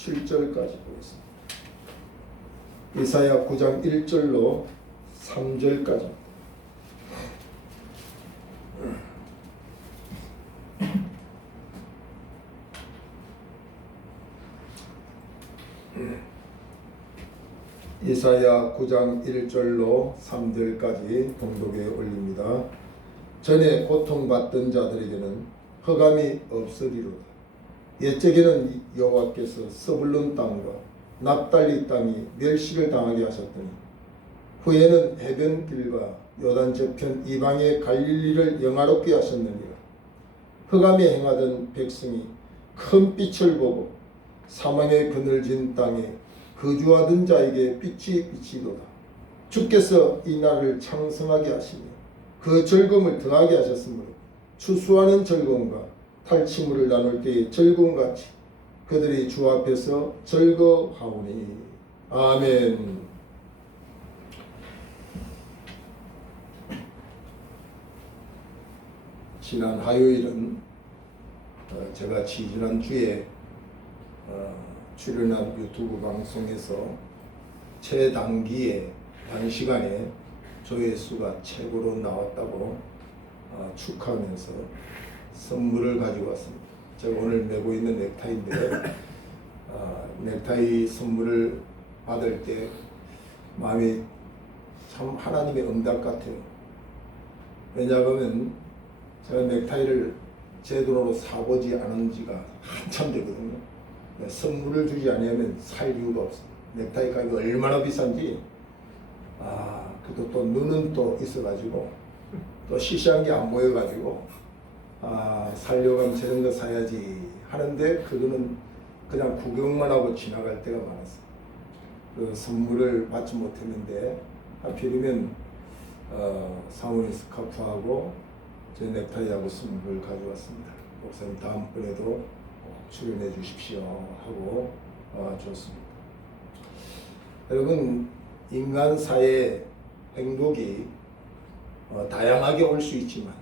7절까지 보겠습니다. 이사야 9장 1절로 3절까지. 이사야 9장 1절로 3절까지 봉독에 올립니다. 전에 고통받던 자들에게는 흑암이 없으리로다. 옛적에는 여호와께서 스불론 땅과 납달리 땅이 멸시를 당하게 하셨더니 후에는 해변길과 요단 저편 이방의 갈릴리를 영화롭게 하셨느니라. 흑암에 행하던 백성이 큰 빛을 보고 사망의 그늘진 땅에 거주하던 자에게 빛이 비치도다. 주께서 이 날을 창성하게 하시며 그 즐거움을 더하게 하셨으므로 추수하는 즐거움과 탈취물을 나눌 때의 즐거움같이 그들이 주 앞에서 즐거워하오니. 아멘. 지난 화요일은 제가 지난주에 출연한 유튜브 방송에서 최단기에 단시간에 조회수가 최고로 나왔다고 축하하면서 선물을 가지고 왔습니다. 제가 오늘 메고 있는 넥타이인데 넥타이 선물을 받을 때 마음이 참 하나님의 응답 같아요. 왜냐하면 제가 넥타이를 제 돈으로 사보지 않은 지가 한참 되거든요. 선물을 주지 않으면 살 이유가 없어요. 넥타이 가격이 얼마나 비싼지 그래도 또 눈은 또 있어가지고 또 시시한 게 안 보여가지고 살려고 하면 저런 거 사야지 하는데 그거는 그냥 구경만 하고 지나갈 때가 많았어요. 그 선물을 받지 못했는데 하필이면 사모님 스카프하고 제 넥타이하고 선물을 가져왔습니다. 목사님 다음번에도 꼭 출연해 주십시오 하고 줬습니다. 여러분, 인간사의 행복이 다양하게 올 수 있지만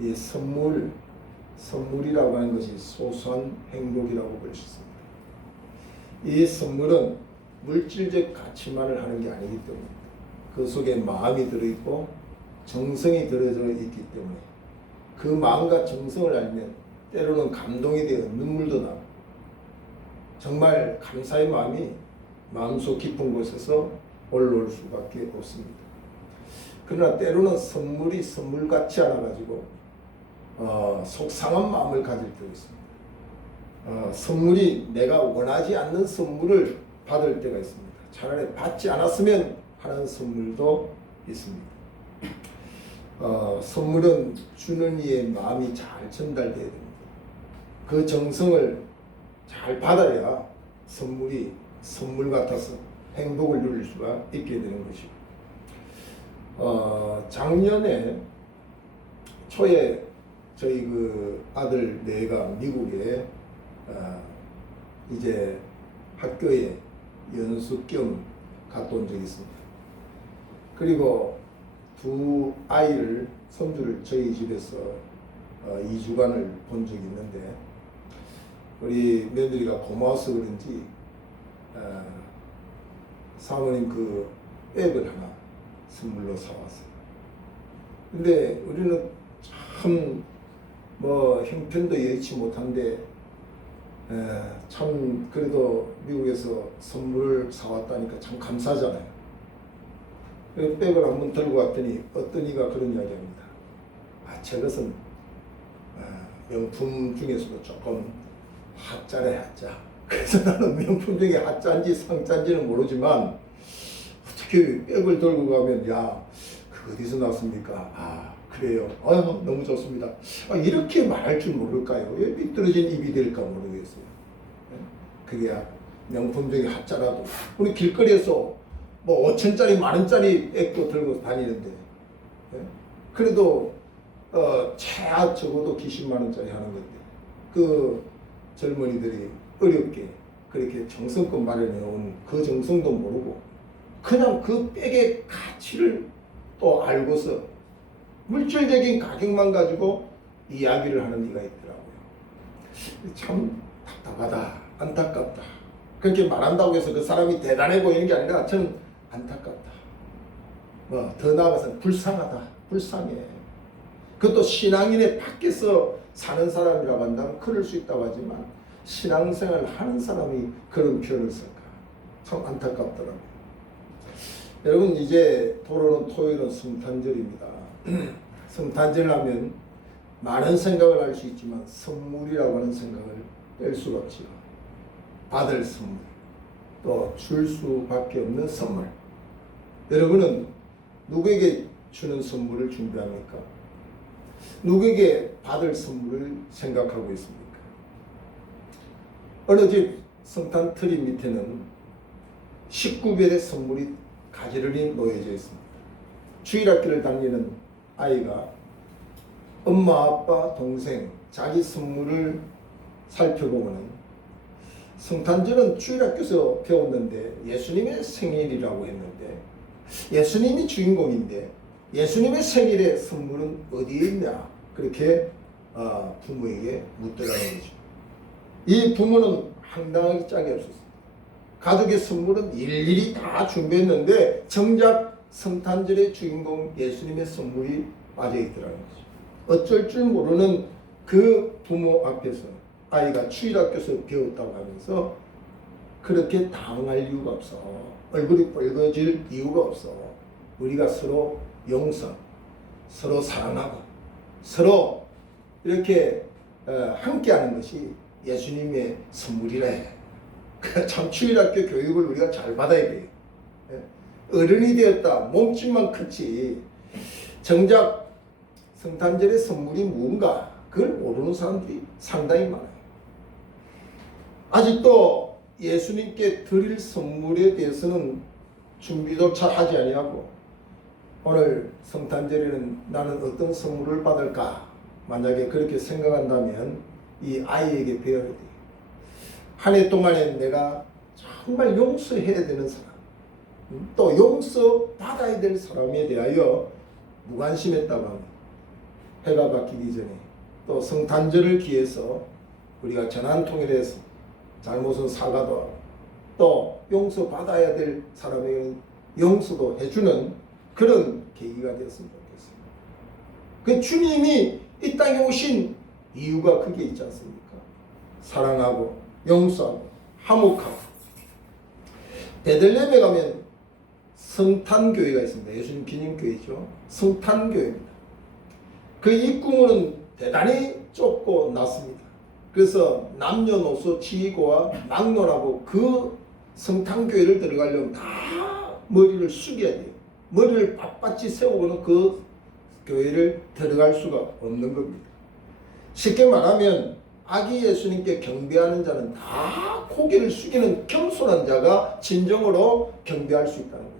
이 선물이라고 하는 것이 소소한 행복이라고 볼 수 있습니다. 이 선물은 물질적 가치만을 하는 게 아니기 때문에 그 속에 마음이 들어있고 정성이 들어져 있기 때문에 그 마음과 정성을 알면 때로는 감동이 되어 눈물도 나고 정말 감사의 마음이 마음속 깊은 곳에서 올라올 수밖에 없습니다. 그러나 때로는 선물이 선물 같지 않아가지고 속상한 마음을 가질 때가 있습니다. 선물이 내가 원하지 않는 선물을 받을 때가 있습니다. 차라리 받지 않았으면 하는 선물도 있습니다. 선물은 주는 이의 마음이 잘 전달되어야 됩니다. 그 정성을 잘 받아야 선물이 선물 같아서 행복을 누릴 수가 있게 되는 것이고, 작년에 초에 저희 그 아들 내가 미국에 이제 학교에 연수 겸 갔다 온 적이 있습니다. 그리고 두 아이를, 손주를 저희 집에서 2주간을 본 적이 있는데 우리 며느리가 고마워서 그런지 사모님 그 백을 하나 선물로 사왔어요. 근데 우리는 참 형편도 여의치 못한데 참 그래도 미국에서 선물을 사왔다니까 참 감사하잖아요. 그 백을 한번 들고 왔더니 어떤 이가 그런 이야기합니다. 저것은 명품 중에서도 조금 하짜래 하짜. 그래서 나는 명품 중에 하짜인지 상짜인지는 모르지만 어떻게 백을 들고 가면 그거 어디서 나왔습니까? 그래요. 너무 좋습니다. 이렇게 말할 줄 모를까요? 왜 삐뚤어진 입이 될까 모르겠어요. 그게 명품 중에 하짜라도 우리 길거리에서 5천짜리 만원짜리 백도 들고 다니는데 그래도 최하 적어도 기십만 원짜리 하는 건데 그 젊은이들이 어렵게 그렇게 정성껏 마련해 온 그 정성도 모르고 그냥 그 백의 가치를 또 알고서 물질적인 가격만 가지고 이야기를 하는 이가 있더라고요. 참 답답하다 안타깝다. 그렇게 말한다고 해서 그 사람이 대단해 보이는 게 아니라 저는 안타깝다. 더 나아가서 불쌍하다. 불쌍해. 그것도 신앙인의 밖에서 사는 사람이라고 한다면 그럴 수 있다고 하지만 신앙생활을 하는 사람이 그런 표현을 쓸까? 참 안타깝더라고요. 여러분, 이제 도로는 토요일은 성탄절입니다. 성탄절 하면 많은 생각을 할 수 있지만 선물이라고 하는 생각을 뺄 수가 없지요. 받을 선물, 또 줄 수밖에 없는 선물. 여러분은 누구에게 주는 선물을 준비합니까? 누구에게 받을 선물을 생각하고 있습니까? 어느 집 성탄 트리 밑에는 19별의 선물이 가지런히 놓여져 있습니다. 주일학교를 다니는 아이가 엄마, 아빠, 동생, 자기 선물을 살펴보면 성탄절은 주일학교에서 배웠는데 예수님의 생일이라고 했는데 예수님이 주인공인데 예수님의 생일의 선물은 어디에 있냐? 그렇게 부모에게 묻더라는 거죠. 이 부모는 황당하기 짝이 없었어요. 가족의 선물은 일일이 다 준비했는데 정작 성탄절의 주인공 예수님의 선물이 빠져있더라는 거죠. 어쩔 줄 모르는 그 부모 앞에서 아이가 주일학교에서 배웠다고 하면서 그렇게 당할 이유가 없어. 얼굴이 빨개질 이유가 없어. 우리가 서로 용서, 서로 사랑하고 서로 이렇게 함께하는 것이 예수님의 선물이라 해. 참 주일학교 교육을 우리가 잘 받아야 돼요. 어른이 되었다. 몸집만 컸지. 정작 성탄절의 선물이 무언가 그걸 모르는 사람들이 상당히 많아요. 아직도 예수님께 드릴 선물에 대해서는 준비조차 하지 아니하고 오늘 성탄절에는 나는 어떤 선물을 받을까? 만약에 그렇게 생각한다면 이 아이에게 배워야 돼요. 한 해 동안에 내가 정말 용서해야 되는 사람, 또 용서받아야 될 사람에 대하여 무관심했다고 합니다. 해가 바뀌기 전에 또 성탄절을 기해서 우리가 전환통일해서 잘못은 사과도 하고 또 용서받아야 될 사람에게는 용서도 해주는 그런 계기가 되었으면 좋겠어요. 그 주님이 이 땅에 오신 이유가 그게 있지 않습니까? 사랑하고 용서하고 화목하고. 베들레헴에 가면 성탄교회가 있습니다. 예수님 기념교회죠. 성탄교회입니다. 그 입구문은 대단히 좁고 낮습니다. 그래서 남녀노소 지휘고와 막론하고 그 성탄교회를 들어가려면 다 머리를 숙여야 돼요. 머리를 빳빳이 세우고는 그 교회를 들어갈 수가 없는 겁니다. 쉽게 말하면 아기 예수님께 경배하는 자는 다 고개를 숙이는 겸손한 자가 진정으로 경배할 수 있다는 거죠.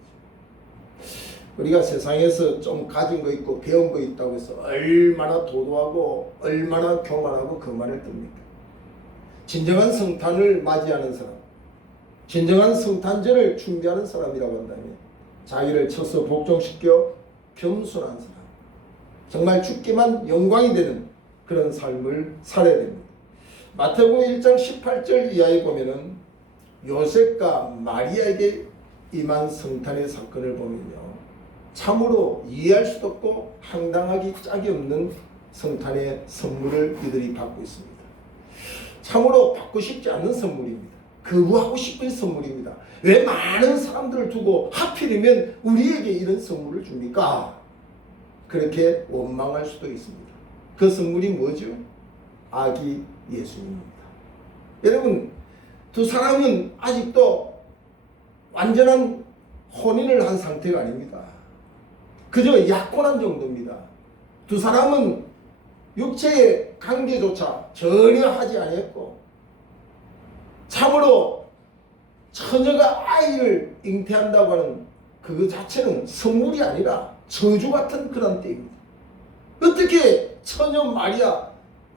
우리가 세상에서 좀 가진 거 있고 배운 거 있다고 해서 얼마나 도도하고 얼마나 교만하고 그 말을 듭니까? 진정한 성탄을 맞이하는 사람, 진정한 성탄절을 준비하는 사람이라고 한다면 자기를 쳐서 복종시켜 겸손한 사람, 정말 죽기만 영광이 되는 그런 삶을 살아야 됩니다. 마태복음 1장 18절 이하에 보면은 요셉과 마리아에게 임한 성탄의 사건을 보면요, 참으로 이해할 수도 없고 황당하기 짝이 없는 성탄의 선물을 이들이 받고 있습니다. 참으로 받고 싶지 않는 선물입니다. 거부하고 싶은 선물입니다. 왜 많은 사람들을 두고 하필이면 우리에게 이런 선물을 줍니까? 그렇게 원망할 수도 있습니다. 그 선물이 뭐죠? 아기 예수님입니다. 여러분, 두 사람은 아직도 완전한 혼인을 한 상태가 아닙니다. 그저 약혼한 정도입니다. 두 사람은 육체의 관계조차 전혀 하지 않았고 참으로 처녀가 아이를 잉태한다고 하는 그 자체는 선물이 아니라 저주 같은 그런 때입니다. 어떻게 처녀 마리아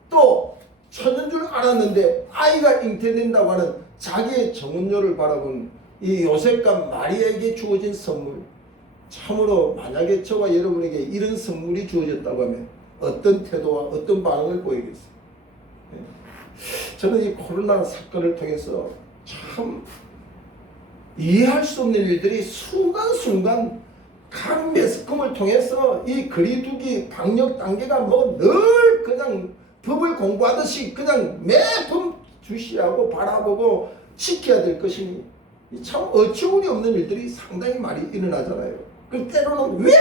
또 처녀인 줄 알았는데 아이가 잉태된다고 하는 자기의 정혼녀를 바라본 이 요셉과 마리아에게 주어진 선물, 참으로 만약에 저와 여러분에게 이런 선물이 주어졌다고 하면 어떤 태도와 어떤 반응을 보이겠어요? 저는 이 코로나 사건을 통해서 참 이해할 수 없는 일들이 순간순간 각 매스컴을 통해서 이 거리두기 방역 단계가 뭐 늘 그냥 법을 공부하듯이 그냥 매번 주시하고 바라보고 지켜야 될 것이니 참 어처구니 없는 일들이 상당히 많이 일어나잖아요. 그 때로는 왜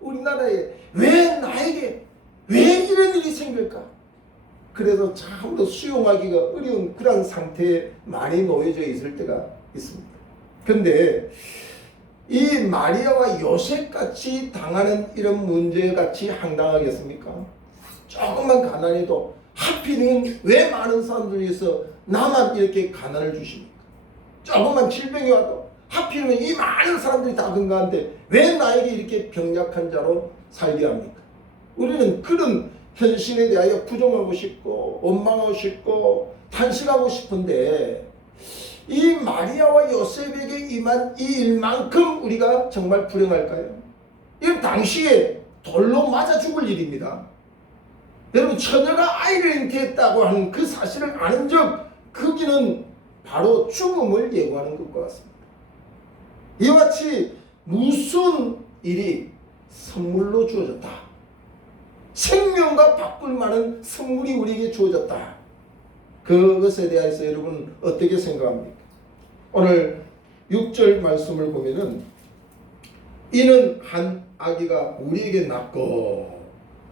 우리나라에 왜 나에게 왜 이런 일이 생길까? 그래서 참으로 수용하기가 어려운 그런 상태에 많이 놓여져 있을 때가 있습니다. 그런데 이 마리아와 요셉같이 당하는 이런 문제같이 황당하겠습니까? 조금만 가난해도 하필이면 왜 많은 사람들에서 나만 이렇게 가난을 주십니까? 조금만 질병이 와도 하필이면 이 많은 사람들이 다 건강한데 왜 나에게 이렇게 병약한 자로 살게 합니까? 우리는 그런 현실에 대하여 부정하고 싶고 원망하고 싶고 탄식하고 싶은데 이 마리아와 요셉에게 임한 이 일만큼 우리가 정말 불행할까요? 이건 당시에 돌로 맞아 죽을 일입니다. 여러분, 처녀가 아이를 잉태했다고 하는 그 사실을 아는 적 거기는 바로 죽음을 예고하는 것과 같습니다. 이와 같이 무슨 일이 선물로 주어졌다. 생명과 바꿀 만한 선물이 우리에게 주어졌다. 그것에 대해서 여러분 어떻게 생각합니까? 오늘 6절 말씀을 보면은 이는 한 아기가 우리에게 낳고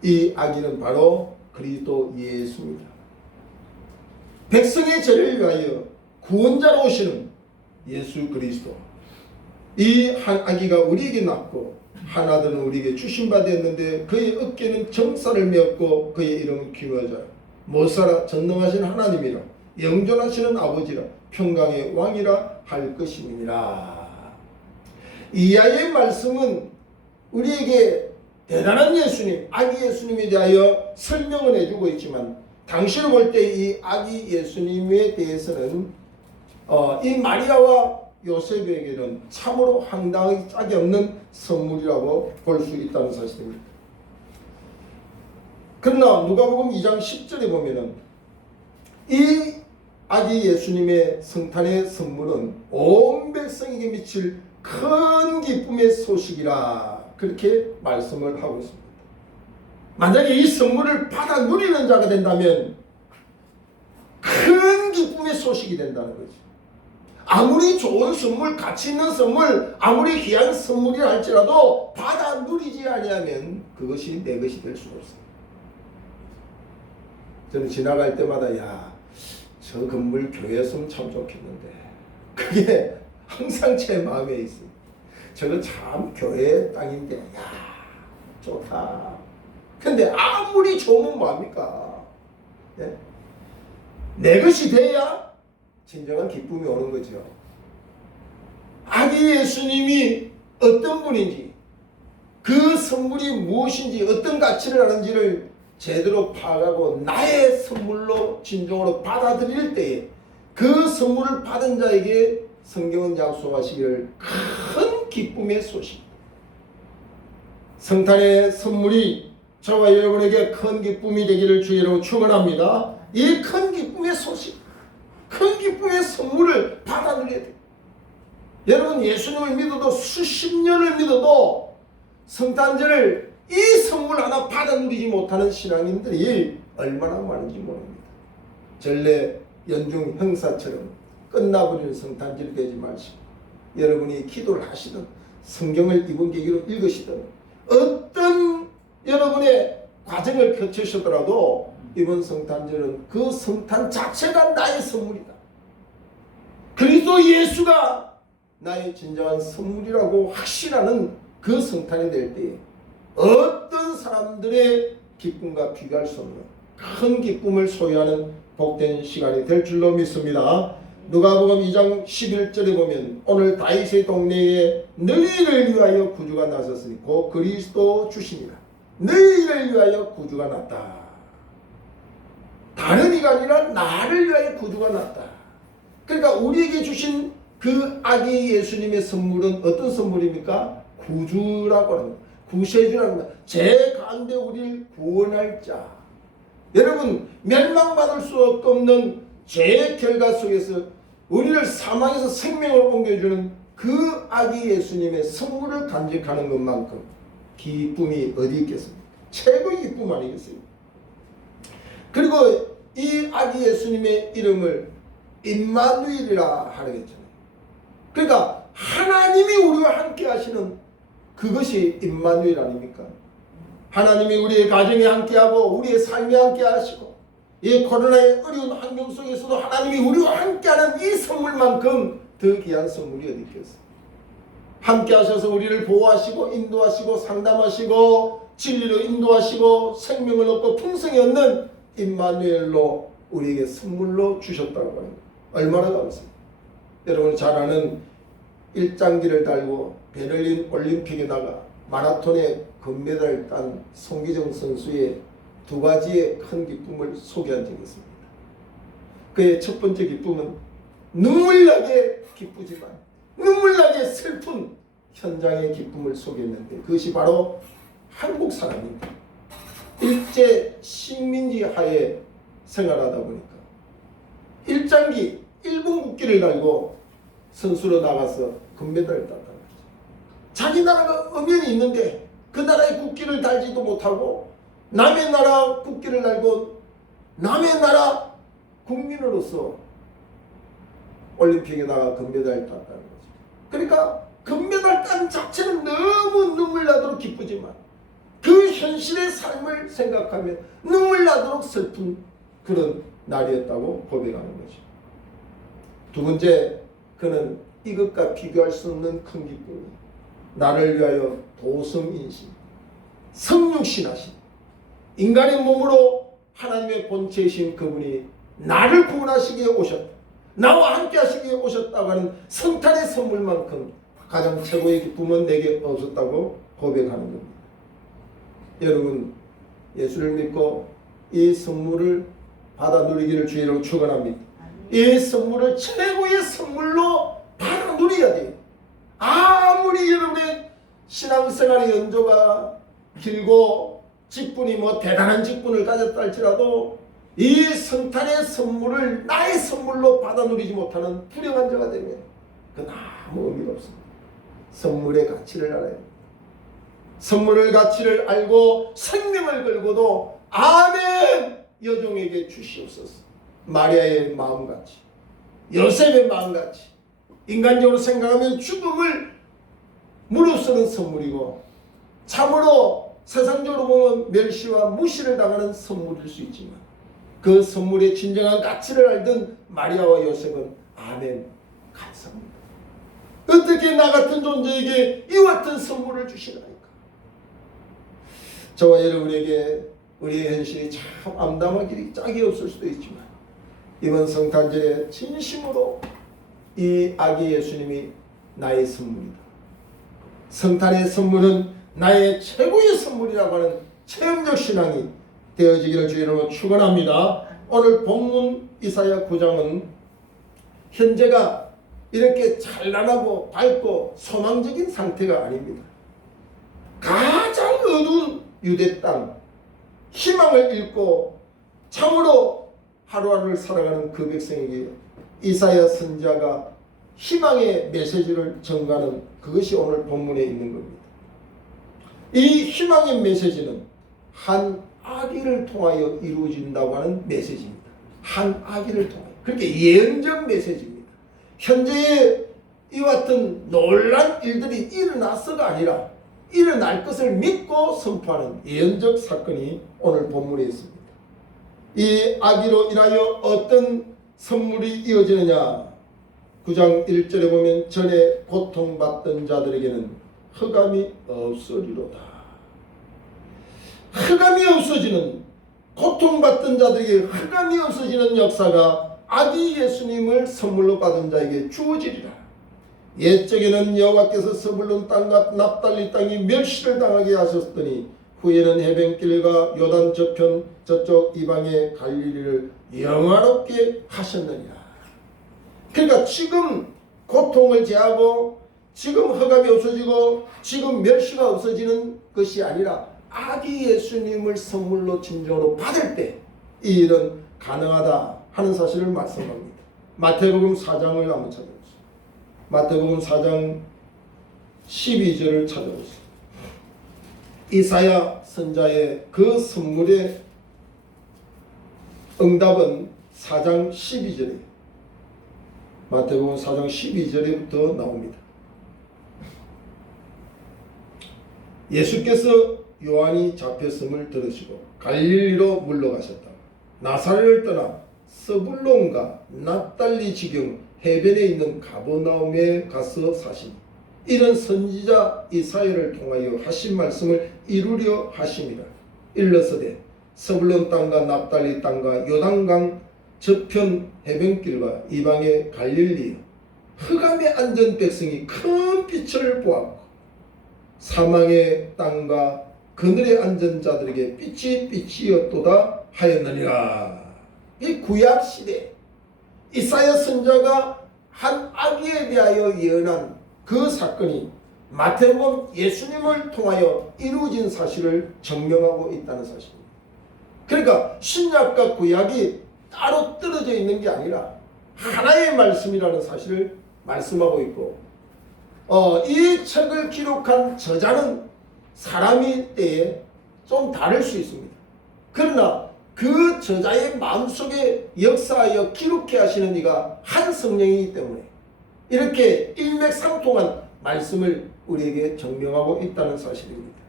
이 아기는 바로 그리스도 예수입니다. 백성의 죄를 위하여 구원자로 오시는 예수 그리스도. 이 한 아기가 우리에게 낳고 한 아들은 우리에게 주신 바 되었는데 그의 어깨는 정사를 메었고 그의 이름은 기묘하자 못살아 전능하신 하나님이라 영존하시는 아버지라 평강의 왕이라 할 것임이니라. 이하의 말씀은 우리에게 대단한 예수님, 아기 예수님에 대하여 설명을 해주고 있지만 당시를 볼 때 이 아기 예수님에 대해서는 이 마리아와 요셉에게는 참으로 황당하기 짝이 없는 선물이라고 볼 수 있다는 사실입니다. 그러나 누가복음 2장 10절에 보면은 이 아기 예수님의 성탄의 선물은 온 백성에게 미칠 큰 기쁨의 소식이라 그렇게 말씀을 하고 있습니다. 만약에 이 선물을 받아 누리는 자가 된다면 큰 기쁨의 소식이 된다는 거죠. 아무리 좋은 선물, 가치 있는 선물, 아무리 귀한 선물이라 할지라도 받아 누리지 아니하면 그것이 내 것이 될 수가 없어요. 저는 지나갈 때마다 야, 저 건물 교회였으면 참 좋겠는데 그게 항상 제 마음에 있어요. 저거 참 교회 땅인데 야, 좋다. 근데 아무리 좋으면 뭐합니까? 네? 내 것이 돼야 진정한 기쁨이 오는 거죠. 아기 예수님이 어떤 분인지, 그 선물이 무엇인지, 어떤 가치를 하는지를 제대로 파악하고 나의 선물로 진정으로 받아들일 때에 그 선물을 받은 자에게 성경은 약속하시기를 큰 기쁨의 소식. 성탄의 선물이 저와 여러분에게 큰 기쁨이 되기를 주의로 축원합니다. 이 큰 기쁨의 소식, 큰 기쁨의 선물을 받아들여야 돼요. 여러분, 예수님을 믿어도 수십 년을 믿어도 성탄절을 이 선물 하나 받아 누리지 못하는 신앙인들이 얼마나 많은지 모릅니다. 전래 연중 행사처럼 끝나버리는 성탄절이 되지 마시고 여러분이 기도를 하시든 성경을 이번 계기로 읽으시든 어떤 여러분의 과정을 거치시더라도 이번 성탄절은 그 성탄 자체가 나의 선물이다. 그리스도 예수가 나의 진정한 선물이라고 확신하는 그 성탄이 될 때에 어떤 사람들의 기쁨과 비교할 수 없는 큰 기쁨을 소유하는 복된 시간이 될 줄로 믿습니다. 누가복음 2장 11절에 보면 오늘 다윗의 동네에 너희를 위하여 구주가 나섰으니 곧 그리스도 주시니라. 너희를 위하여 구주가 났다. 다른 이가 아니라 나를 위하여 구주가 났다. 그러니까 우리에게 주신 그 아기 예수님의 선물은 어떤 선물입니까? 구주라고 합니다. 구세주라고 합니다. 제 가운데 우리를 구원할 자. 여러분, 멸망받을 수 없는 죄의 결과 속에서 우리를 사망에서 생명을 옮겨주는 그 아기 예수님의 선물을 간직하는 것만큼 기쁨이 어디 있겠습니까? 최고의 기쁨 아니겠습니까? 그리고 이 아기 예수님의 이름을 임마누엘이라 하겠잖아요. 그러니까 하나님이 우리와 함께 하시는 그것이 임마누엘 아닙니까? 하나님이 우리의 가정에 함께하고 우리의 삶에 함께하시고 이 코로나의 어려운 환경 속에서도 하나님이 우리와 함께하는 이 선물만큼 더 귀한 선물이 어디 있겠어요? 함께하셔서 우리를 보호하시고 인도하시고 상담하시고 진리로 인도하시고 생명을 얻고 풍성히 얻는 임마누엘로 우리에게 선물로 주셨다고 합니다. 얼마나 감사합니다. 여러분 잘 아는 일장기를 달고 베를린 올림픽에다가 마라톤에 금메달을 딴 송기정 선수의 두 가지의 큰 기쁨을 소개한 적이 있습니다. 그의 첫 번째 기쁨은 눈물나게 기쁘지만 눈물나게 슬픈 현장의 기쁨을 소개했는데 그것이 바로 한국 사람입니다. 일제 식민지 하에 생활하다 보니까 일장기 일본 국기를 달고 선수로 나가서 금메달을 땄다는 거죠. 자기 나라가 엄연히 있는데 그 나라의 국기를 달지도 못하고 남의 나라 국기를 달고 남의 나라 국민으로서 올림픽에 나가 금메달을 땄다는 거죠. 그러니까 금메달 딴 자체는 너무 눈물 나도록 기쁘지만 그 현실의 삶을 생각하면 눈물 나도록 슬픈 그런 날이었다고 고백하는 거죠. 두 번째, 그는 이것과 비교할 수 없는 큰 기쁨이 나를 위하여 도성인신, 성육신하신 인간의 몸으로 하나님의 본체이신 그분이 나를 구원하시기에 오셨다. 나와 함께 하시기에 오셨다고 하는 성탄의 선물만큼 가장 최고의 기쁨은 내게 없었다고 고백하는 겁니다. 여러분, 예수를 믿고 이 선물을 받아 누리기를 주의로 축원합니다. 이 선물을 최고의 선물로 받아 누려야 돼요. 아무리 여러분의 신앙생활의 연조가 길고 직분이 대단한 직분을 가졌다 할지라도 이 성탄의 선물을 나의 선물로 받아 누리지 못하는 불행한 자가 되면 그건 아무 의미가 없습니다. 선물의 가치를 알아야 됩니다. 선물의 가치를 알고 생명을 걸고도 아멘 여종에게 주시옵소서. 마리아의 마음같이 요셉의 마음같이 인간적으로 생각하면 죽음을 무릅쓰는 선물이고 참으로 세상적으로 보면 멸시와 무시를 당하는 선물일 수 있지만 그 선물의 진정한 가치를 알던 마리아와 요셉은 아멘 감사합니다. 어떻게 나 같은 존재에게 이와 같은 선물을 주시나이까. 저와 여러분에게 우리의 현실이 참 암담하기 짝이 없을 수도 있지만 이번 성탄절에 진심으로 이 아기 예수님이 나의 선물이다. 성탄의 선물은 나의 최고의 선물이라고 하는 체험적 신앙이 되어지기를 주의로 축원합니다. 오늘 본문 이사야 9장은 현재가 이렇게 찬란하고 밝고 소망적인 상태가 아닙니다. 가장 어두운 유대 땅, 희망을 잃고 참으로 하루하루를 살아가는 그 백성에게 이사야 선지자가 희망의 메시지를 전가하는 그것이 오늘 본문에 있는 겁니다. 이 희망의 메시지는 한 아기를 통하여 이루어진다고 하는 메시지입니다. 한 아기를 통하여. 그렇게 예언적 메시지입니다. 현재의 이와 같은 놀란 일들이 일어나서가 아니라 일어날 것을 믿고 선포하는 예언적 사건이 오늘 본문에 있습니다. 이 아기로 인하여 어떤 선물이 이어지느냐. 9장 1절에 보면 전에 고통받던 자들에게는 흑암이 없어지로다. 흑암이 없어지는, 고통받던 자들에게 흑암이 없어지는 역사가 아기 예수님을 선물로 받은 자에게 주어지리라. 옛적에는 여호와께서 서불론 땅과 납달리 땅이 멸시를 당하게 하셨더니 후에는 해변길과 요단 저편 저쪽 이방의 갈릴리를 영화롭게 하셨느니라. 그러니까 지금 고통을 제하고 지금 흑암이 없어지고 지금 멸시가 없어지는 것이 아니라 아기 예수님을 선물로 진정으로 받을 때 이 일은 가능하다 하는 사실을 말씀합니다. 마태복음 4장을 한번 찾아보세요. 마태복음 4장 12절을 찾아보세요. 이사야 선자의 그 선물의 응답은 4장 12절이에요. 마태복음 4장 12절부터 나옵니다. 예수께서 요한이 잡혔음을 들으시고 갈릴리로 물러가셨다. 나사렛을 떠나 서불론과 납달리 지경 해변에 있는 가버나움에 가서 사시니 이런 선지자 이사야를 통하여 하신 말씀을 이루려 하심이라. 일러서되 서불론 땅과 납달리 땅과 요단강 저편 해변길과 이방의 갈릴리 흑암에 앉은 백성이 큰 빛을 보았고 사망의 땅과 그늘에 앉은 자들에게 빛이 빛이었도다 하였느니라. 이 구약시대 이사야 선자가 한 아기에 대하여 예언한 그 사건이 마태복음 예수님을 통하여 이루어진 사실을 증명하고 있다는 사실입니다. 그러니까 신약과 구약이 따로 떨어져 있는 게 아니라 하나의 말씀이라는 사실을 말씀하고 있고 이 책을 기록한 저자는 사람일 때에 좀 다를 수 있습니다. 그러나 그 저자의 마음속에 역사하여 기록해 하시는 이가 한 성령이기 때문에 이렇게 일맥상통한 말씀을 우리에게 증명하고 있다는 사실입니다.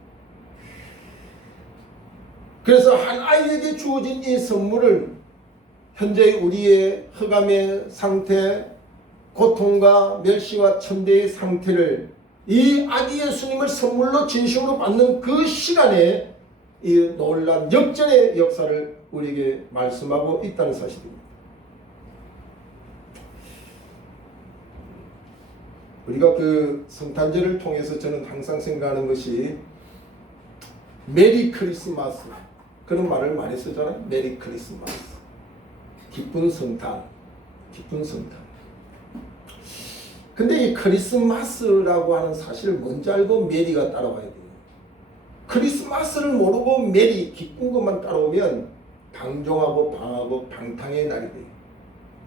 그래서 한 아이에게 주어진 이 선물은 현재 우리의 흑암의 상태, 고통과 멸시와 천대의 상태를 이 아기 예수님을 선물로 진심으로 받는 그 시간에 이 놀란 역전의 역사를 우리에게 말씀하고 있다는 사실입니다. 우리가 그 성탄절을 통해서 저는 항상 생각하는 것이 메리 크리스마스 그런 말을 많이 쓰잖아요. 메리 크리스마스, 기쁜 성탄, 기쁜 성탄. 근데 이 크리스마스라고 하는 사실을 먼저 알고 메리가 따라와야 돼요. 크리스마스를 모르고 메리, 기쁜 것만 따라오면 방종하고 방하고 방탕의 날이 돼요.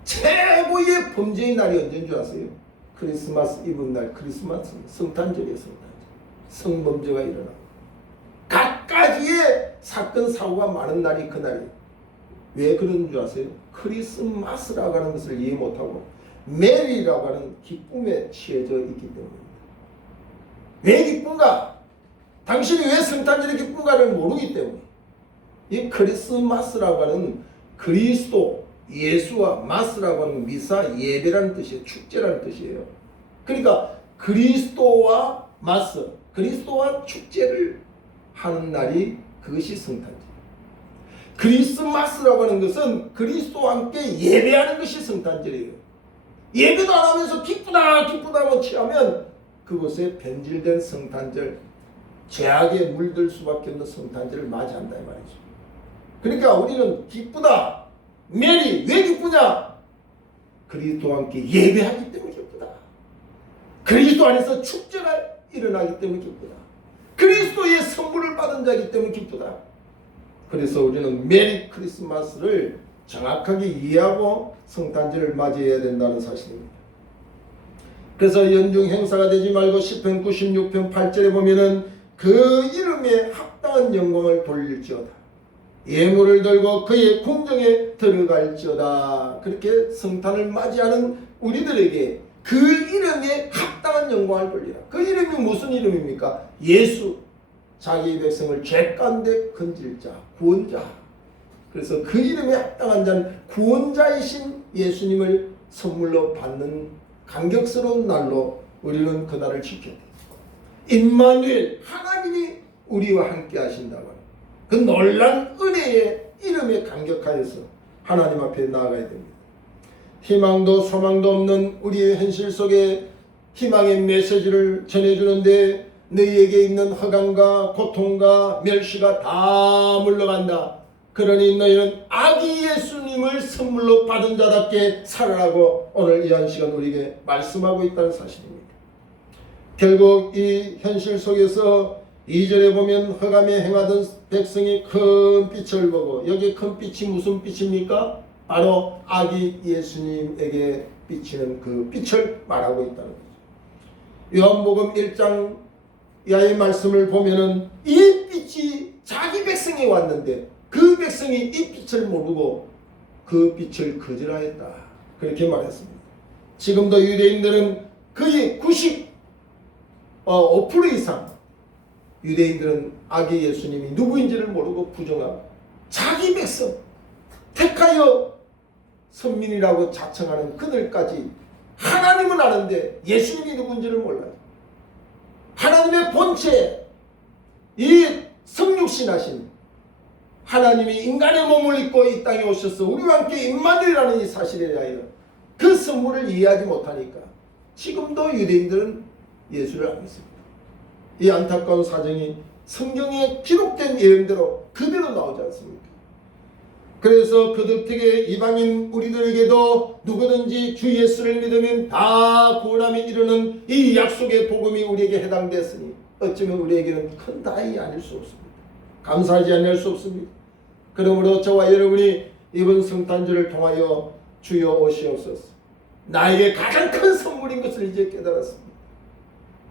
최고의 범죄의 날이 언제인 줄 아세요? 크리스마스 이브 날, 크리스마스 성탄절이에요. 성탄절. 성범죄가 일어나고 갖가지의 사건 사고가 많은 날이 그날이에요. 왜 그런 줄 아세요? 크리스마스라고 하는 것을 이해 못하고 메리라고 하는 기쁨에 취해져 있기 때문입니다. 왜 기쁜가? 당신이 왜 성탄절이 기쁜가를 모르기 때문에 이 크리스마스라고 하는 그리스도 예수와 마스라고 하는 미사 예배라는 뜻이에요. 축제라는 뜻이에요. 그러니까 그리스도와 마스, 그리스도와 축제를 하는 날이 그것이 성탄절. 크리스마스라고 하는 것은 그리스도와 함께 예배하는 것이 성탄절이에요. 예배도 안 하면서 기쁘다 기쁘다고 취하면 그곳에 변질된 성탄절, 죄악에 물들 수밖에 없는 성탄절을 맞이한다 이 말이죠. 그러니까 우리는 기쁘다. 메리 왜 기쁘냐? 그리스도와 함께 예배하기 때문에 기쁘다. 그리스도 안에서 축제가 일어나기 때문에 기쁘다. 그리스도의 선물을 받은 자이기 때문에 기쁘다. 그래서 우리는 메리 크리스마스를 정확하게 이해하고 성탄절을 맞이해야 된다는 사실입니다. 그래서 연중 행사가 되지 말고 시편 96편 8절에 보면은 그 이름에 합당한 영광을 돌릴지어다. 예물을 들고 그의 궁정에 들어갈지어다. 그렇게 성탄을 맞이하는 우리들에게 그 이름에 합당한 영광을 돌리라. 그 이름이 무슨 이름입니까? 예수, 자기의 백성을 죄 가운데 건질 자, 구원자. 그래서 그 이름에 합당한 자는 구원자이신 예수님을 선물로 받는 감격스러운 날로 우리는 그날을 지켜야 돼요. 임마누엘, 하나님이 우리와 함께 하신다고 하는 그 놀란 은혜의 이름에 감격하여서 하나님 앞에 나아가야 됩니다. 희망도 소망도 없는 우리의 현실 속에 희망의 메시지를 전해주는데 너희에게 있는 허감과 고통과 멸시가 다 물러간다. 그러니 너희는 아기 예수님을 선물로 받은 자답게 살아라고 오늘 이 한 시간 우리에게 말씀하고 있다는 사실입니다. 결국 이 현실 속에서 2절에 보면 흑암에 행하던 백성이 큰 빛을 보고, 여기 큰 빛이 무슨 빛입니까? 바로 아기 예수님에게 비치는 그 빛을 말하고 있다는 거죠. 요한복음 1장 이하의 말씀을 보면은 이 빛이 자기 백성이 왔는데 그 백성이 이 빛을 모르고 그 빛을 거절하였다, 그렇게 말했습니다. 지금도 유대인들은 거의 95% 이상 유대인들은 아기 예수님이 누구인지를 모르고 부정하고 자기 백성 택하여 선민이라고 자청하는 그들까지 하나님은 아는데 예수님이 누군지를 몰라요. 하나님의 본체, 이 성육신하신 하나님이 인간의 몸을 입고 이 땅에 오셔서 우리와 함께 임마누엘이라는 이 사실에 대하여 그 선물을 이해하지 못하니까 지금도 유대인들은 예수를 안 믿습니다. 이 안타까운 사정이 성경에 기록된 예언대로 그대로 나오지 않습니까? 그래서 거듭되게 이방인 우리들에게도 누구든지 주 예수를 믿으면 다 구원함에 이르는 이 약속의 복음이 우리에게 해당됐으니 어쩌면 우리에게는 큰 다행이 아닐 수 없습니다. 감사하지 않을 수 없습니다. 그러므로 저와 여러분이 이번 성탄절을 통하여 주여 오시옵소서, 나에게 가장 큰 선물인 것을 이제 깨달았습니다.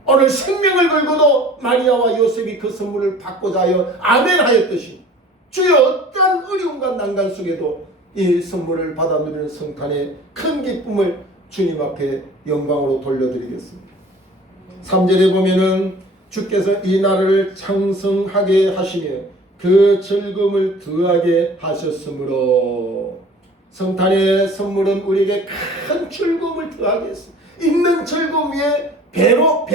오늘 생명을 걸고도 마리아와 요셉이 그 선물을 받고자 하여 아멘 하였듯이 주여 어떠한 어려움과 난간 속에도 이 선물을 받아 누리는 성탄의 큰 기쁨을 주님 앞에 영광으로 돌려드리겠습니다. 3절에 보면은 주께서 이 나라를 창성하게 하시며 그 즐거움을 더하게 하셨으므로, 성탄의 선물은 우리에게 큰 즐거움을 더하게 했습니다. 있는 즐거움 위에 배로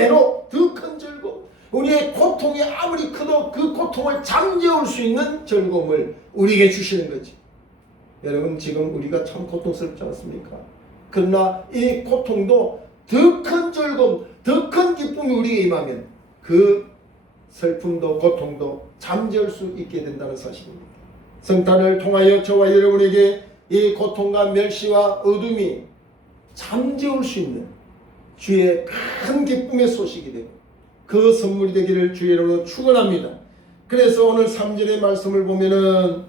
더 큰 즐거움, 우리의 고통이 아무리 커도 그 고통을 잠재울 수 있는 즐거움을 우리에게 주시는 거지. 여러분, 지금 우리가 참 고통스럽지 않습니까? 그러나 이 고통도 더 큰 즐거움, 더 큰 기쁨이 우리에게 임하면 그 슬픔도 고통도 잠재울 수 있게 된다는 사실입니다. 성탄을 통하여 저와 여러분에게 이 고통과 멸시와 어둠이 잠재울 수 있는 주의 큰 기쁨의 소식이 되고 그 선물이 되기를 주의 이름으로 축원합니다. 그래서 오늘 3절의 말씀을 보면은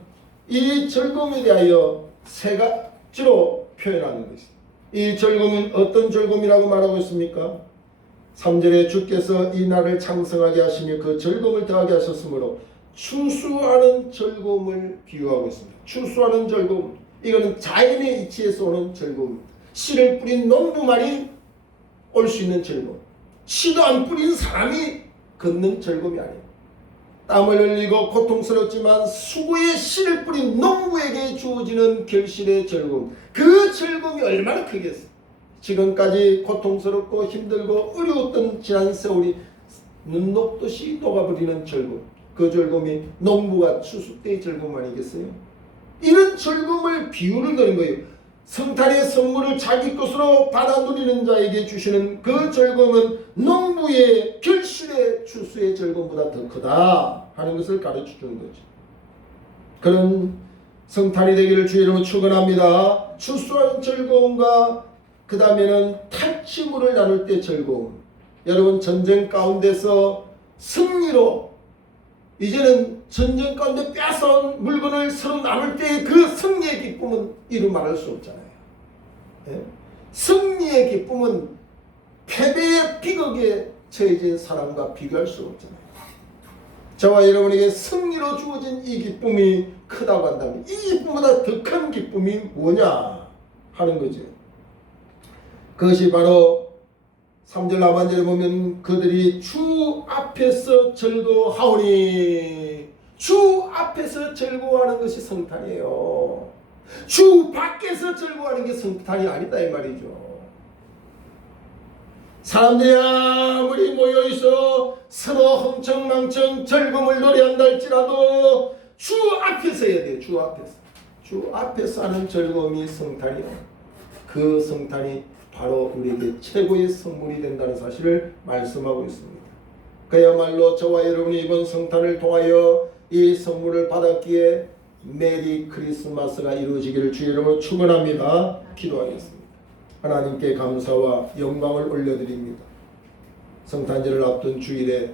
이 즐거움에 대하여 세 가지로 표현하는 것입니다. 이 즐거움은 어떤 즐거움이라고 말하고 있습니까? 3절에 주께서 이 날을 창성하게 하시며 그 즐거움을 더하게 하셨으므로 추수하는 즐거움을 비유하고 있습니다. 추수하는 즐거움, 이거는 자연의 이치에서 오는 즐거움입니다. 씨를 뿌린 농부만이 올 수 있는 즐거움, 씨도 안 뿌린 사람이 걷는 즐거움이 아니에요. 땀을 흘리고 고통스럽지만 수고의 씨를 뿌린 농부에게 주어지는 결실의 즐거움, 그 즐거움이 얼마나 크겠어요. 지금까지 고통스럽고 힘들고 어려웠던 지난 세월이 눈 녹듯이 녹아버리는 즐거움, 그 즐거움이 농부가 추수 때의 즐거움 아니겠어요? 이런 즐거움을 비유를 드는 거예요. 성탄의 선물을 자기 것으로 받아 누리는 자에게 주시는 그 즐거움은 농부의 결실의 추수의 즐거움보다 더 크다 하는 것을 가르쳐 주는 거죠. 그런 성탄이 되기를 주의 이름으로 축원합니다. 추수하는 즐거움과 그 다음에는 탈취물을 나눌 때 즐거움. 여러분, 전쟁 가운데서 승리로, 이제는 전쟁 가운데 뺏어온 물건을 서로 나눌 때의 그 승리의 기쁨은 이루 말할 수 없잖아요. 예? 승리의 기쁨은 패배의 비극에 처해진 사람과 비교할 수 없잖아요. 저와 여러분에게 승리로 주어진 이 기쁨이 크다고 한다면 이 기쁨보다 더 큰 기쁨이 뭐냐 하는 거죠. 그것이 바로 3절 하반절에 보면 그들이 주 앞에서 즐거워하오니, 주 앞에서 즐거워하는 것이 성탄이에요. 주 밖에서 즐거워하는 게 성탄이 아니다 이 말이죠. 사람들이 아무리 모여있어 서로 흥청망청 즐거움을 노래한다 할지라도 주 앞에서 해야 돼요. 주 앞에서. 주 앞에서 하는 즐거움이 성탄이에요. 그 성탄이 바로 우리에게 최고의 선물이 된다는 사실을 말씀하고 있습니다. 그야말로 저와 여러분이 이번 성탄을 통하여 이 선물을 받았기에 메리 크리스마스가 이루어지기를 주의 이름으로 축원합니다. 기도하겠습니다. 하나님께 감사와 영광을 올려드립니다. 성탄절을 앞둔 주일에